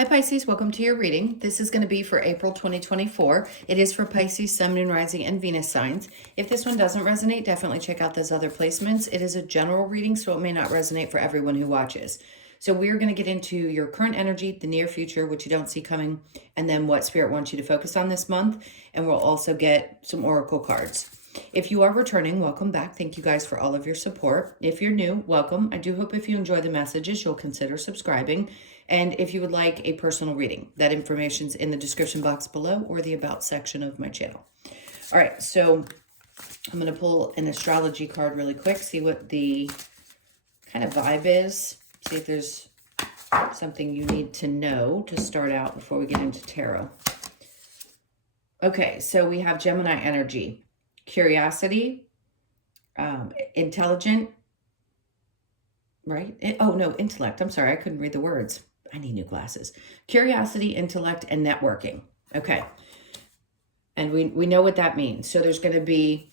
Hi Pisces, welcome to your reading. This is going to be for April 2024. It is for Pisces, Sun, Moon, Rising, and Venus signs. If this one doesn't resonate, definitely check out those other placements. It is a general reading, so it may not resonate for everyone who watches. So we're going to get into your current energy, the near future, which you don't see coming, and then what Spirit wants you to focus on this month. And we'll also get some oracle cards. If you are returning, welcome back. Thank you guys for all of your support. If you're new, welcome. I do hope if you enjoy the messages, you'll consider subscribing. And if you would like a personal reading, that information's in the description box below or the about section of my channel. All right, so I'm going to pull an astrology card really quick, see what the kind of vibe is, see if there's something you need to know to start out before we get into tarot. Okay, so we have Gemini energy. Curiosity, intelligent, right? Oh, no, intellect. I'm sorry, I couldn't read the words. I need new glasses. Curiosity, intellect, and networking. Okay. And we know what that means. So there's going to be,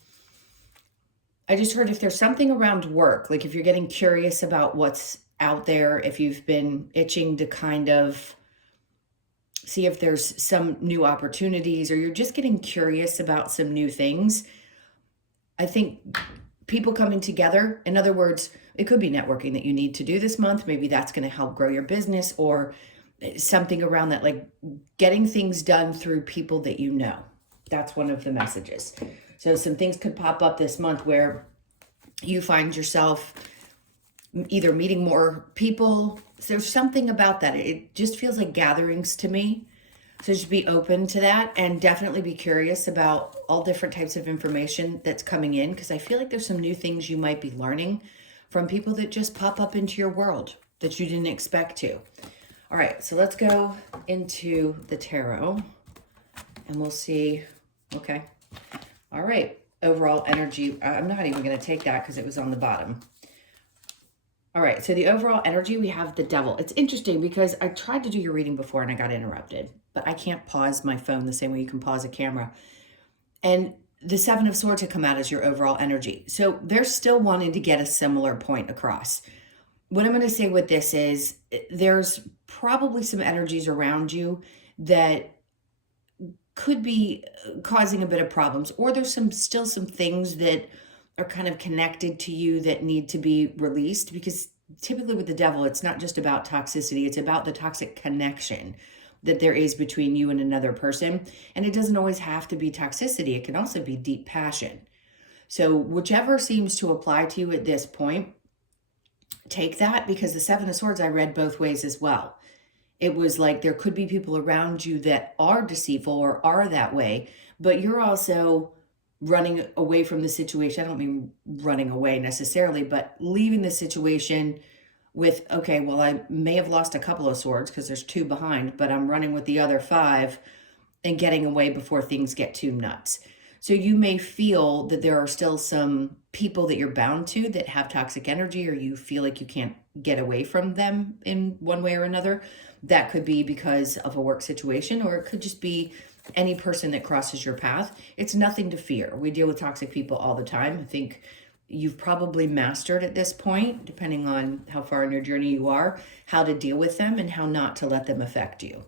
I just heard if there's something around work, like if you're getting curious about what's out there, if you've been itching to kind of see if there's some new opportunities, or you're just getting curious about some new things, I think people coming together, in other words, it could be networking that you need to do this month. Maybe that's going to help grow your business, or something around that, like getting things done through people that you know. That's one of the messages. So some things could pop up this month where you find yourself either meeting more people. So there's something about that. It just feels like gatherings to me. So just be open to that and definitely be curious about all different types of information that's coming in, because I feel like there's some new things you might be learning from people that just pop up into your world that you didn't expect to. All right, so let's go into the tarot and we'll see. Okay. All right. Overall energy. I'm not even going to take that because it was on the bottom. All right, so the overall energy, we have the Devil. It's interesting because I tried to do your reading before and I got interrupted, but I can't pause my phone the same way you can pause a camera. And the Seven of Swords had come out as your overall energy. So they're still wanting to get a similar point across. What I'm going to say with this is there's probably some energies around you that could be causing a bit of problems, or there's still some things that are kind of connected to you that need to be released, because typically with the Devil, it's not just about toxicity, it's about the toxic connection that there is between you and another person. And it doesn't always have to be toxicity. It can also be deep passion. So whichever seems to apply to you at this point, take that, because the Seven of Swords, I read both ways as well. It was like there could be people around you that are deceitful or are that way, but you're also running away from the situation. I don't mean running away necessarily, but leaving the situation with, okay, well, I may have lost a couple of swords because there's 2 behind, but I'm running with the other 5 and getting away before things get too nuts. So you may feel that there are still some people that you're bound to that have toxic energy, or you feel like you can't get away from them in one way or another. That could be because of a work situation, or it could just be any person that crosses your path. It's nothing to fear. We deal with toxic people all the time. I think you've probably mastered at this point, depending on how far in your journey you are, how to deal with them and how not to let them affect you.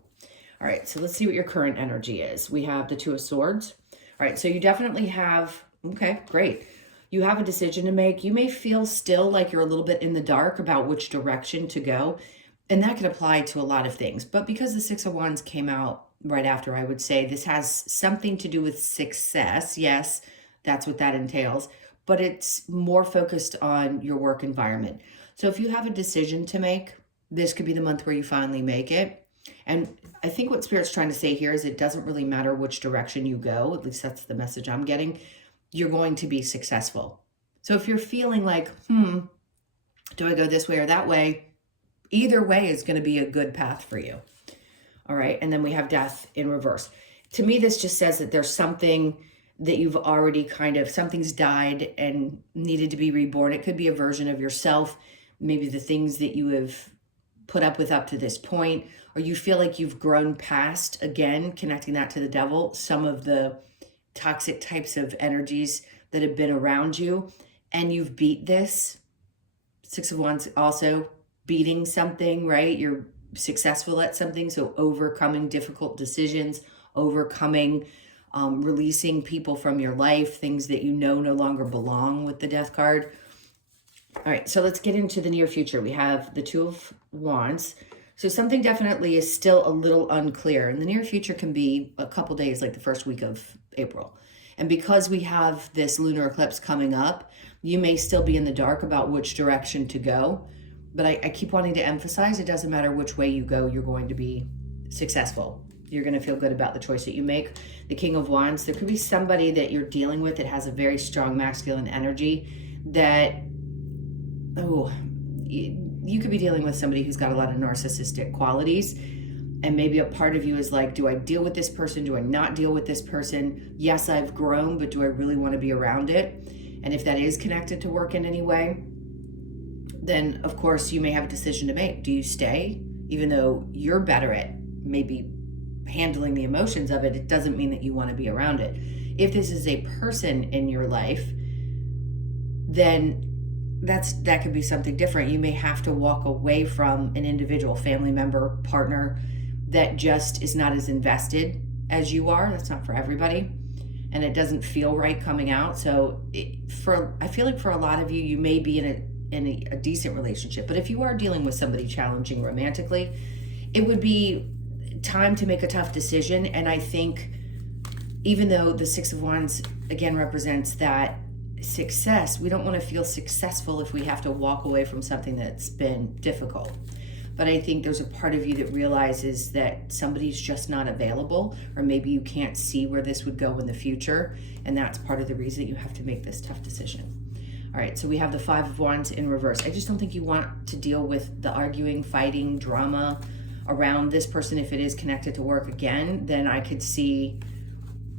All right, so let's see what your current energy is. We have the 2 of Swords. All right, so you definitely have, okay, great. You have a decision to make. You may feel still like you're a little bit in the dark about which direction to go, and that could apply to a lot of things. But because the 6 of Wands came out right after, I would say this has something to do with success. Yes, that's what that entails, but it's more focused on your work environment. So if you have a decision to make, this could be the month where you finally make it. And I think what Spirit's trying to say here is it doesn't really matter which direction you go. At least that's the message I'm getting. You're going to be successful. So if you're feeling like, do I go this way or that way? Either way is going to be a good path for you. All right. And then we have Death in reverse. To me, this just says that there's something that you've already something's died and needed to be reborn. It could be a version of yourself, maybe the things that you have put up with up to this point, or you feel like you've grown past, again, connecting that to the Devil, some of the toxic types of energies that have been around you, and you've beat this. 6 of Wands also beating something, right? You're successful at something. So overcoming difficult decisions, overcoming, releasing people from your life, things that you know no longer belong with the Death card. All right, so let's get into the near future. We have the Two of Wands. So something definitely is still a little unclear. And the near future can be a couple days, like the first week of April. And because we have this lunar eclipse coming up, you may still be in the dark about which direction to go. But I keep wanting to emphasize, it doesn't matter which way you go, you're going to be successful. You're going to feel good about the choice that you make. The King of Wands, there could be somebody that you're dealing with that has a very strong masculine energy that, you could be dealing with somebody who's got a lot of narcissistic qualities. And maybe a part of you is like, do I deal with this person? Do I not deal with this person? Yes, I've grown, but do I really want to be around it? And if that is connected to work in any way, then of course you may have a decision to make. Do you stay? Even though you're better at maybe handling the emotions of it, it doesn't mean that you want to be around it. If this is a person in your life, then that could be something different. You may have to walk away from an individual family member, partner that just is not as invested as you are. That's not for everybody. And it doesn't feel right coming out. So I feel like for a lot of you, you may be in a decent relationship. But if you are dealing with somebody challenging romantically, it would be time to make a tough decision. And I think even though the Six of Wands, again, represents that success, we don't want to feel successful if we have to walk away from something that's been difficult. But I think there's a part of you that realizes that somebody's just not available, or maybe you can't see where this would go in the future. And that's part of the reason that you have to make this tough decision. All right, so we have the Five of Wands in reverse. I just don't think you want to deal with the arguing, fighting, drama around this person. If it is connected to work again, then I could see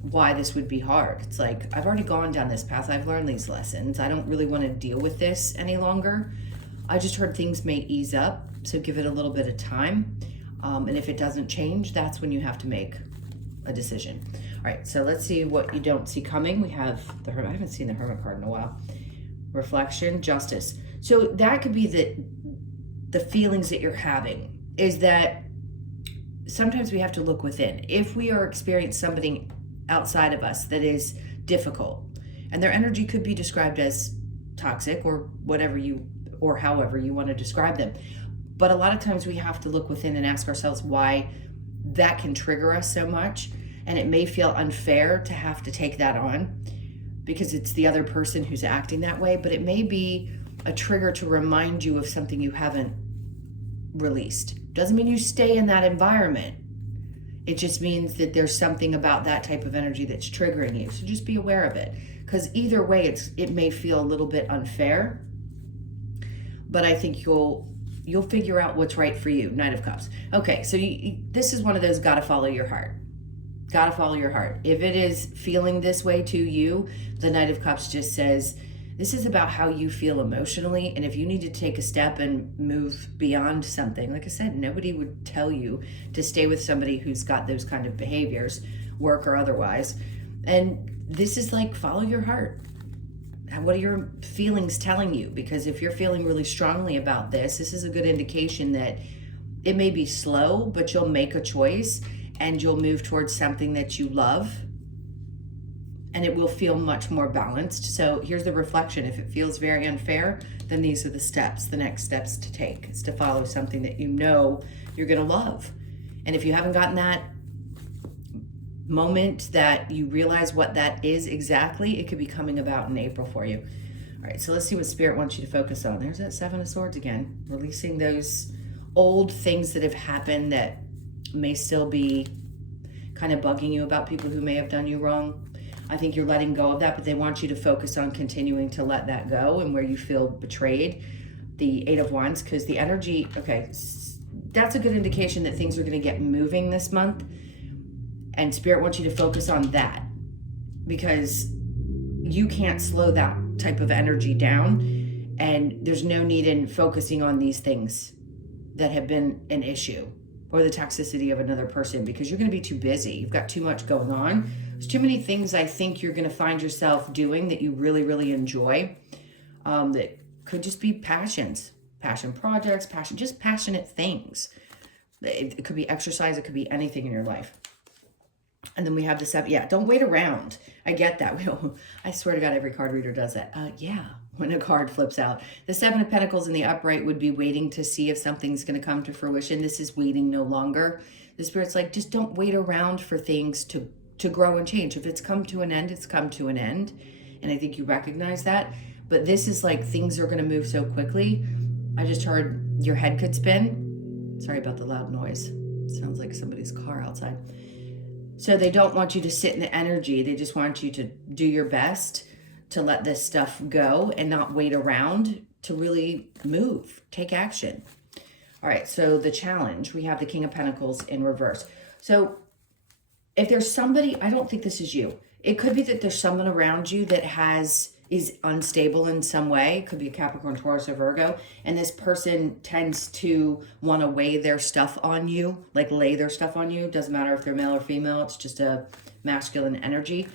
why this would be hard. It's like, I've already gone down this path. I've learned these lessons. I don't really want to deal with this any longer. I just heard things may ease up, so give it a little bit of time. And if it doesn't change, that's when you have to make a decision. All right, so let's see what you don't see coming. We have the Hermit. I haven't seen the Hermit card in a while. Reflection, Justice. So that could be the feelings that you're having, is that sometimes we have to look within. If we are experiencing something outside of us that is difficult, and their energy could be described as toxic or however you want to describe them. But a lot of times we have to look within and ask ourselves why that can trigger us so much. And it may feel unfair to have to take that on because it's the other person who's acting that way, but it may be a trigger to remind you of something you haven't released. Doesn't mean you stay in that environment. It just means that there's something about that type of energy that's triggering you. So just be aware of it, because either way, it may feel a little bit unfair, but I think you'll figure out what's right for you. Knight of Cups. Okay, so this is one of those gotta follow your heart. Gotta follow your heart. If it is feeling this way to you, the Knight of Cups just says, this is about how you feel emotionally, and if you need to take a step and move beyond something, like I said, nobody would tell you to stay with somebody who's got those kind of behaviors, work or otherwise. And this is like, follow your heart. What are your feelings telling you? Because if you're feeling really strongly about this is a good indication that it may be slow, but you'll make a choice and you'll move towards something that you love, and it will feel much more balanced. So here's the reflection. If it feels very unfair, then these are the steps, the next steps to take. It's to follow something that you know you're gonna love. And if you haven't gotten that moment that you realize what that is exactly, it could be coming about in April for you. All right, so let's see what Spirit wants you to focus on. There's that Seven of Swords again, releasing those old things that have happened that may still be kind of bugging you about people who may have done you wrong. I think you're letting go of that, but they want you to focus on continuing to let that go and where you feel betrayed. The Eight of Wands, because the energy, okay, that's a good indication that things are going to get moving this month. And Spirit wants you to focus on that, because you can't slow that type of energy down. And there's no need in focusing on these things that have been an issue or the toxicity of another person, because you're going to be too busy. You've got too much going on. There's too many things I think you're going to find yourself doing that you really, really enjoy, that could just be passion projects, just passionate things, It could be exercise. It could be anything in your life. And then we have the 7. Yeah, don't wait around. I get that. I swear to God, every card reader does that. Yeah, when a card flips out. The 7 of Pentacles in the upright would be waiting to see if something's going to come to fruition. This is waiting no longer. The Spirit's like, just don't wait around for things to grow and change. If it's come to an end, it's come to an end. And I think you recognize that. But this is like things are going to move so quickly. I just heard your head could spin. Sorry about the loud noise. It sounds like somebody's car outside. So they don't want you to sit in the energy. They just want you to do your best to let this stuff go and not wait around, to really move, take action. All right, so the challenge, we have the King of Pentacles in reverse. So if there's somebody, I don't think this is you. It could be that there's someone around you that is unstable in some way. It could be a Capricorn, Taurus, or Virgo. And this person tends to want to weigh their stuff on you, like lay their stuff on you. Doesn't matter if they're male or female. It's just a masculine energy.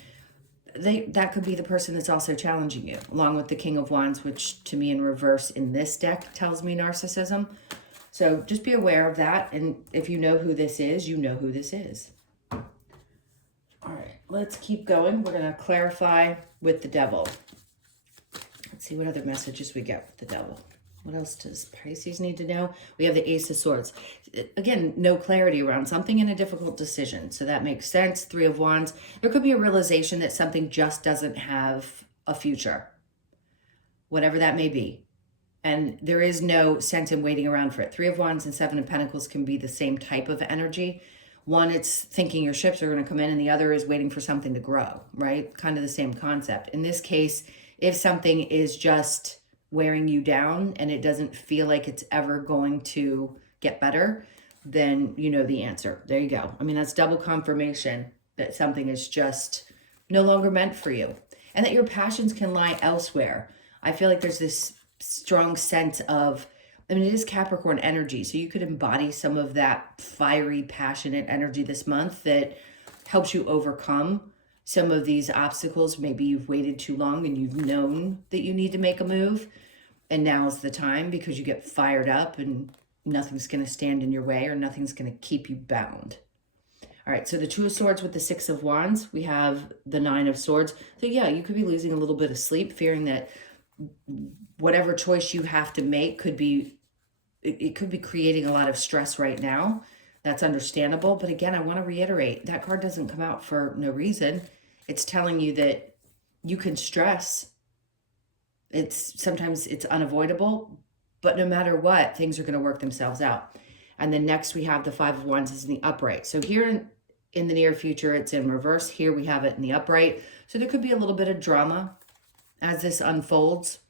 That could be the person that's also challenging you, along with the King of Wands, which to me in reverse in this deck tells me narcissism. So just be aware of that. And if you know who this is, you know who this is. All right, let's keep going. We're going to clarify with the Devil. Let's see what other messages we get with the Devil. What else does Pisces need to know? We have the Ace of Swords. Again, no clarity around something in a difficult decision. So that makes sense. 3 of Wands. There could be a realization that something just doesn't have a future. Whatever that may be. And there is no sense in waiting around for it. 3 of Wands and 7 of Pentacles can be the same type of energy. One, it's thinking your ships are going to come in, and the other is waiting for something to grow, right? Kind of the same concept. In this case, if something is just wearing you down and it doesn't feel like it's ever going to get better, then you know the answer. There you go. I mean, that's double confirmation that something is just no longer meant for you, and that your passions can lie elsewhere. I feel like there's this strong sense of, I mean, it is Capricorn energy, so you could embody some of that fiery, passionate energy this month that helps you overcome some of these obstacles. Maybe you've waited too long and you've known that you need to make a move, and now's the time because you get fired up and nothing's going to stand in your way, or nothing's going to keep you bound. All right, so the 2 of Swords with the 6 of Wands, we have the 9 of Swords. So yeah, you could be losing a little bit of sleep, fearing that whatever choice you have to make could be, it could be creating a lot of stress right now. That's understandable. But again, I want to reiterate, that card doesn't come out for no reason. It's telling you that you can stress. Sometimes it's unavoidable, but no matter what, things are going to work themselves out. And then next we have the 5 of Wands is in the upright. So here in the near future, it's in reverse. Here we have it in the upright. So there could be a little bit of drama as this unfolds,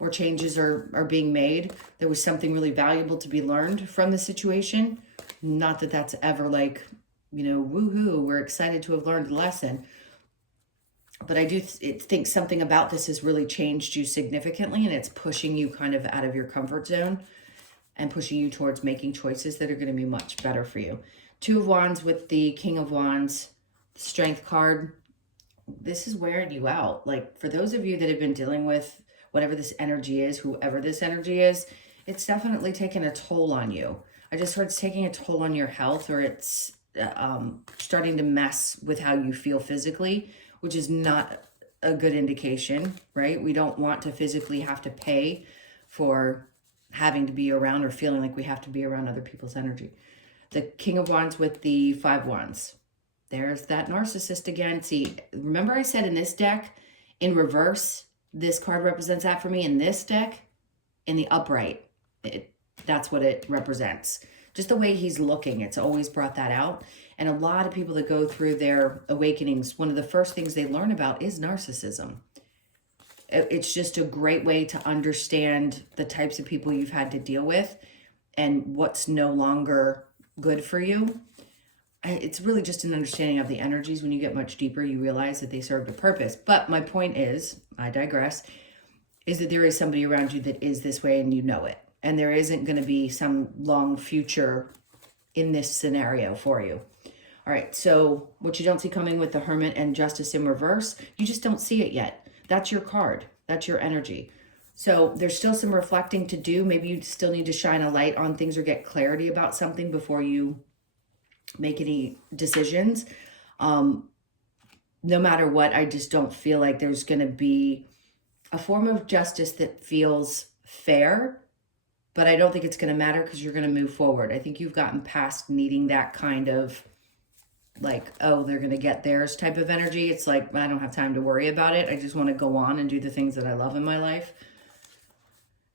or changes are being made. There was something really valuable to be learned from the situation. Not that that's ever like, you know, woohoo, we're excited to have learned a lesson. But I do think something about this has really changed you significantly, and it's pushing you kind of out of your comfort zone and pushing you towards making choices that are going to be much better for you. 2 of Wands with the King of Wands, Strength card. This is wearing you out. Like, for those of you that have been dealing with whatever this energy is, whoever this energy is, it's definitely taken a toll on you. I just heard it's taking a toll on your health, or it's starting to mess with how you feel physically, which is not a good indication, right? We don't want to physically have to pay for having to be around or feeling like we have to be around other people's energy. The King of Wands with the 5 Wands. There's that narcissist again. See, remember I said in this deck, in reverse, this card represents that for me. In this deck, in the upright, that's what it represents. Just the way he's looking, it's always brought that out. And a lot of people that go through their awakenings, one of the first things they learn about is narcissism. It's just a great way to understand the types of people you've had to deal with and what's no longer good for you. It's really just an understanding of the energies. When you get much deeper, you realize that they served a purpose. But my point is, I digress, is that there is somebody around you that is this way and you know it. And there isn't going to be some long future in this scenario for you. All right, so what you don't see coming with the Hermit and Justice in reverse, you just don't see it yet. That's your card. That's your energy. So there's still some reflecting to do. Maybe you still need to shine a light on things or get clarity about something before you make any decisions. No matter what, I just don't feel like there's going to be a form of justice that feels fair, but I don't think it's going to matter because you're going to move forward. I think you've gotten past needing that kind of like, oh, they're going to get theirs type of energy. It's like, I don't have time to worry about it. I just want to go on and do the things that I love in my life.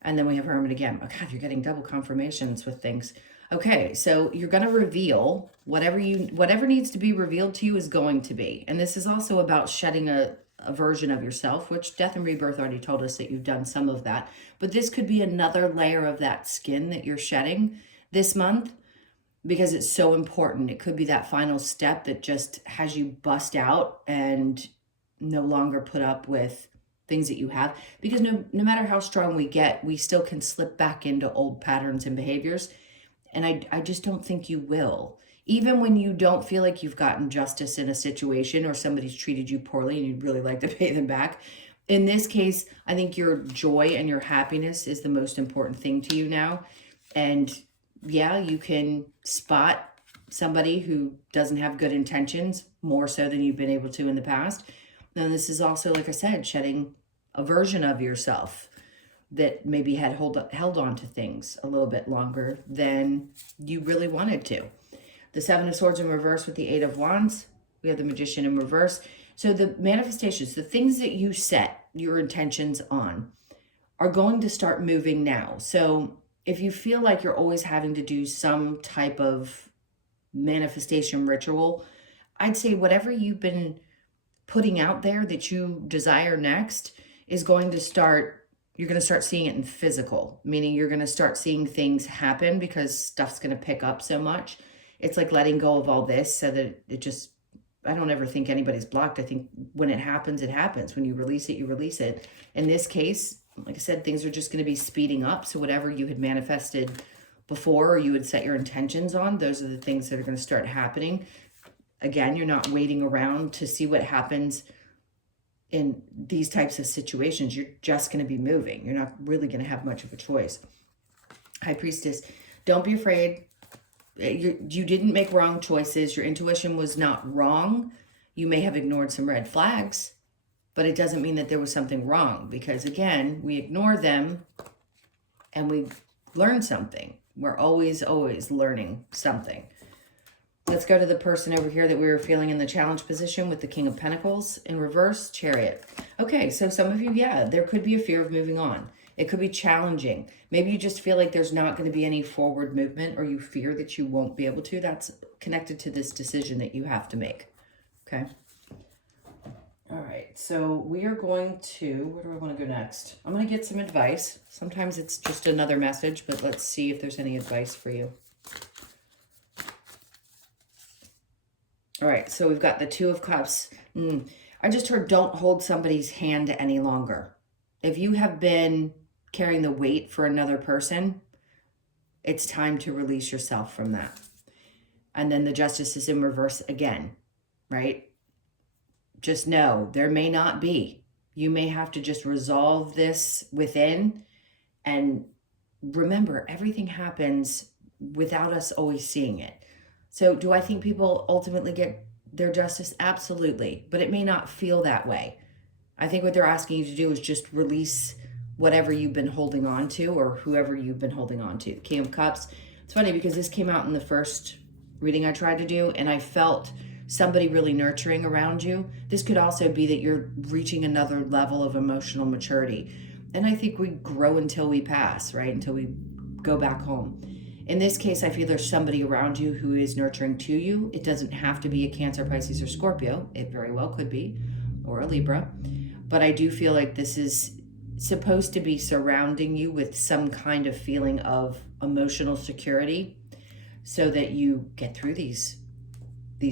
And then we have Hermit again. Oh God, you're getting double confirmations with things. Okay, so you're going to reveal whatever needs to be revealed to you is going to be. And this is also about shedding a version of yourself, which Death and Rebirth already told us that you've done some of that. But this could be another layer of that skin that you're shedding this month because it's so important. It could be that final step that just has you bust out and no longer put up with things that you have. Because no matter how strong we get, we still can slip back into old patterns and behaviors. And I just don't think you will. Even when you don't feel like you've gotten justice in a situation or somebody's treated you poorly and you'd really like to pay them back. In this case, I think your joy and your happiness is the most important thing to you now. And yeah, you can spot somebody who doesn't have good intentions more so than you've been able to in the past. And this is also, like I said, shedding a version of yourself that maybe had held on to things a little bit longer than you really wanted to. The Seven of Swords in reverse with the Eight of Wands. We have the Magician in reverse. So the manifestations, the things that you set your intentions on are going to start moving now. So if you feel like you're always having to do some type of manifestation ritual, I'd say whatever you've been putting out there that you desire next is going to start. You're going to start seeing it in physical, meaning you're going to start seeing things happen because stuff's going to pick up so much. It's like letting go of all this so that it just, I don't ever think anybody's blocked. I think when it happens, it happens. When you release it, you release it. In this case, like I said, things are just going to be speeding up. So whatever you had manifested before or you had set your intentions on, those are the things that are going to start happening. Again, you're not waiting around to see what happens in these types of situations. You're just going to be moving. You're not really going to have much of a choice. High Priestess, don't be afraid. You didn't make wrong choices. Your intuition was not wrong. You may have ignored some red flags, but it doesn't mean that there was something wrong because, again, we ignore them and we learn something. We're always learning something. Let's go to the person over here that we were feeling in the challenge position with the King of Pentacles in reverse, Chariot. Okay, so some of you, yeah, there could be a fear of moving on. It could be challenging. Maybe you just feel like there's not going to be any forward movement or you fear that you won't be able to. That's connected to this decision that you have to make. Okay. All right, so we are going to, where do I want to go next? I'm going to get some advice. Sometimes it's just another message, but let's see if there's any advice for you. All right, so we've got the Two of Cups. I just heard don't hold somebody's hand any longer. If you have been carrying the weight for another person, it's time to release yourself from that. And then the Justice is in reverse again, right? Just know there may not be. You may have to just resolve this within. And remember, everything happens without us always seeing it. So do I think people ultimately get their justice? Absolutely. But it may not feel that way. I think what they're asking you to do is just release whatever you've been holding on to or whoever you've been holding on to. King of Cups. It's funny because this came out in the first reading I tried to do and I felt somebody really nurturing around you. This could also be that you're reaching another level of emotional maturity. And I think we grow until we pass, right? Until we go back home. In this case, I feel there's somebody around you who is nurturing to you. It doesn't have to be a Cancer, Pisces, or Scorpio. It very well could be, or a Libra. But I do feel like this is supposed to be surrounding you with some kind of feeling of emotional security so that you get through these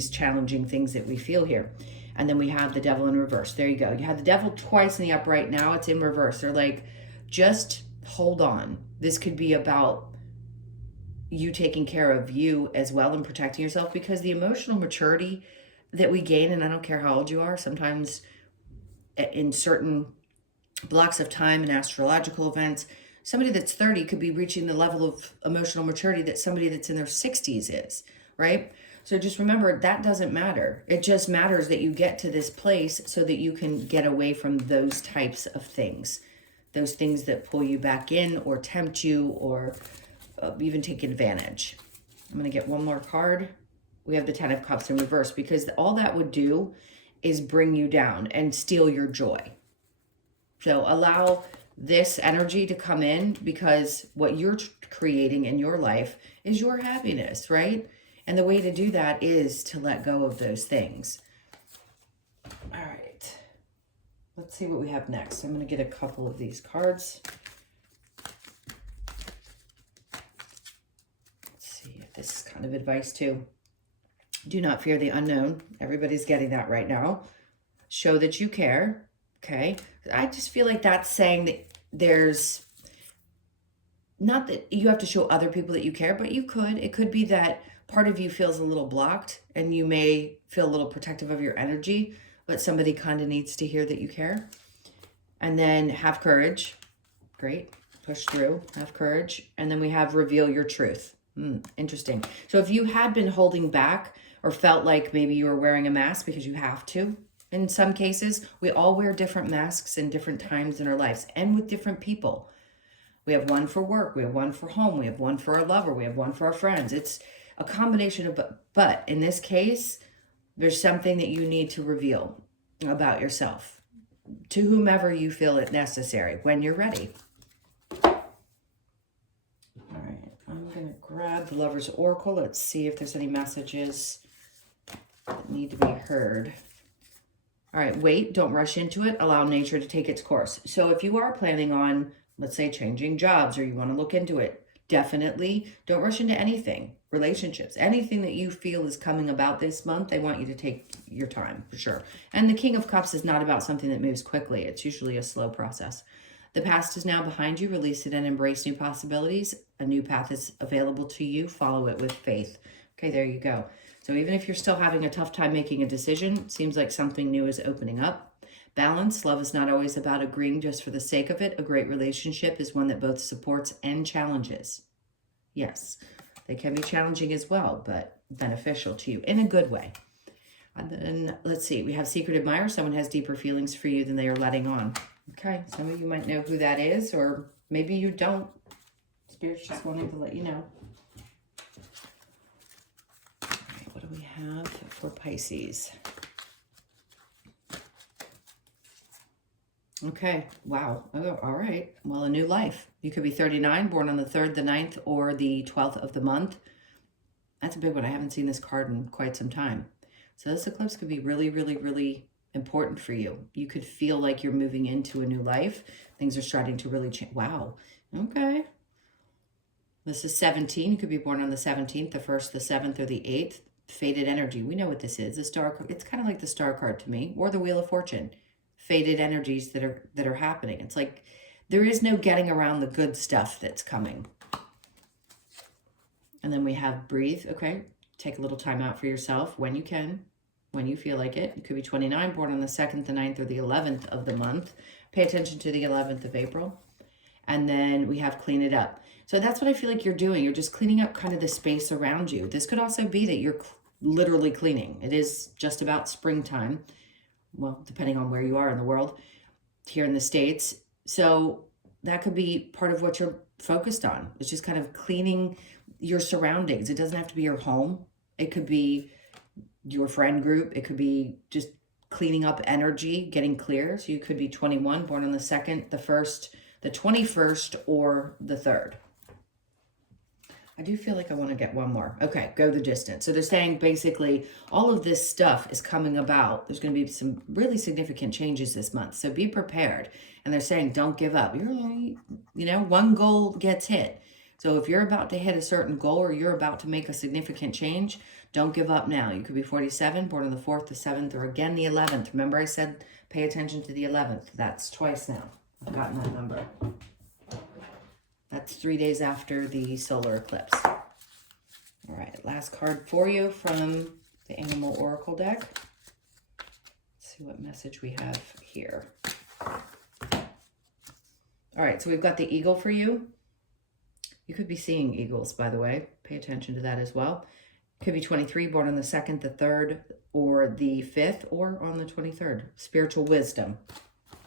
challenging things that we feel here. And then we have the Devil in reverse. There you go. You had the Devil twice in the upright. Now it's in reverse. They're like, just hold on. This could be about you taking care of you as well and protecting yourself, because the emotional maturity that we gain, and I don't care how old you are, sometimes in certain blocks of time and astrological events. Somebody that's 30 could be reaching the level of emotional maturity that somebody that's in their 60s is, right? So just remember, that doesn't matter. It just matters that you get to this place so that you can get away from those types of things. Those things that pull you back in or tempt you or even take advantage. I'm going to get one more card. We have the 10 of Cups in reverse, because all that would do is bring you down and steal your joy. So allow this energy to come in, because what you're creating in your life is your happiness, right? And the way to do that is to let go of those things. All right. Let's see what we have next. I'm going to get a couple of these cards. Let's see if this is kind of advice too. Do not fear the unknown. Everybody's getting that right now. Show that you care. Okay. I just feel like that's saying that there's not that you have to show other people that you care, but you could. It could be that part of you feels a little blocked and you may feel a little protective of your energy, but somebody kind of needs to hear that you care. And then have courage. Great. Push through. Have courage. And then we have reveal your truth. Interesting. So if you had been holding back or felt like maybe you were wearing a mask because you have to, in some cases, we all wear different masks in different times in our lives and with different people. We have one for work. We have one for home. We have one for our lover. We have one for our friends. It's a combination of, but in this case, there's something that you need to reveal about yourself to whomever you feel it necessary when you're ready. All right, I'm going to grab the Lover's Oracle. Let's see if there's any messages that need to be heard. All right, wait, don't rush into it. Allow nature to take its course. So if you are planning on, let's say, changing jobs, or you want to look into it, definitely don't rush into anything. Relationships, anything that you feel is coming about this month, I want you to take your time for sure. And the King of Cups is not about something that moves quickly. It's usually a slow process. The past is now behind you. Release it and embrace new possibilities. A new path is available to you. Follow it with faith. Okay, there you go. So even if you're still having a tough time making a decision, seems like something new is opening up. Balance. Love is not always about agreeing just for the sake of it. A great relationship is one that both supports and challenges. Yes, they can be challenging as well, but beneficial to you in a good way. And then let's see, we have secret admirer. Someone has deeper feelings for you than they are letting on. Okay, some of you might know who that is, or maybe you don't. Spirit's just wanting to let you know. All right, what do we have for Pisces? Okay, wow. Oh, all right. Well, a new life. You could be 39, born on the 3rd, the 9th, or the 12th of the month. That's a big one. I haven't seen this card in quite some time. So this eclipse could be really, really, really important for you. You could feel like you're moving into a new life. Things are starting to really change. Wow. Okay. This is 17. You could be born on the 17th, the 1st, the 7th, or the 8th. Faded energy. We know what this is. The star. It's kind of like the star card to me, or the Wheel of Fortune. Faded energies that are happening. It's like there is no getting around the good stuff that's coming. And then we have breathe. Okay, take a little time out for yourself when you can, when you feel like it. You could be 29, born on the 2nd, the 9th, or the 11th of the month. Pay attention to the 11th of April. And then we have clean it up. So that's what I feel like you're doing. You're just cleaning up kind of the space around you. This could also be that you're literally cleaning. It is just about springtime. Well, depending on where you are in the world, here in the States. So that could be part of what you're focused on. It's just kind of cleaning your surroundings. It doesn't have to be your home. It could be your friend group. It could be just cleaning up energy, getting clear. So you could be 21, born on the 2nd, the 1st, the 21st, or the 3rd. I do feel like I want to get one more. Okay, go the distance. So they're saying basically all of this stuff is coming about. There's going to be some really significant changes this month. So be prepared. And they're saying don't give up. You know, one goal gets hit. So if you're about to hit a certain goal or you're about to make a significant change, don't give up now. You could be 47, born on the 4th, the 7th, or again the 11th. Remember I said pay attention to the 11th. That's twice now. I've gotten that number. That's 3 days after the solar eclipse. All right, last card for you from the Animal Oracle deck. Let's see what message we have here. All right, so we've got the eagle for you. You could be seeing eagles, by the way. Pay attention to that as well. Could be 23, born on the 2nd, the 3rd, or the 5th, or on the 23rd. Spiritual wisdom. All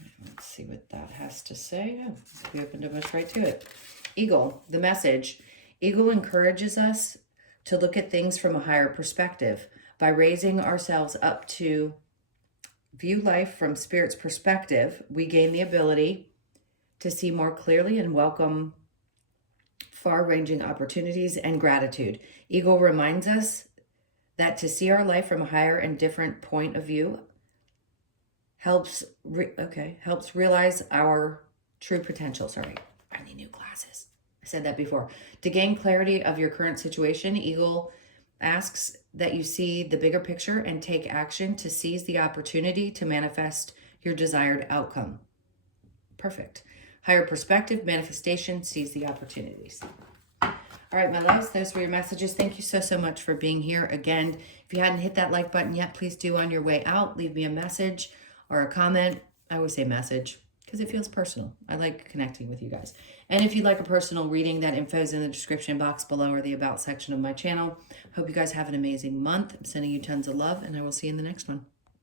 right, let's see what that has to say. Yeah, we opened us right to it. Eagle, the message. Eagle encourages us to look at things from a higher perspective. By raising ourselves up to view life from Spirit's perspective, we gain the ability to see more clearly and welcome far-ranging opportunities and gratitude. Eagle reminds us that to see our life from a higher and different point of view helps realize our true potential. Sorry, I need new glasses. I said that before. To gain clarity of your current situation, Eagle asks that you see the bigger picture and take action to seize the opportunity to manifest your desired outcome. Perfect. Higher perspective, manifestation, seize the opportunities. All right, my loves, those were your messages. Thank you so, so much for being here. Again, if you hadn't hit that like button yet, please do on your way out. Leave me a message or a comment. I always say message because it feels personal. I like connecting with you guys. And if you'd like a personal reading, that info is in the description box below or the About section of my channel. Hope you guys have an amazing month. I'm sending you tons of love, and I will see you in the next one.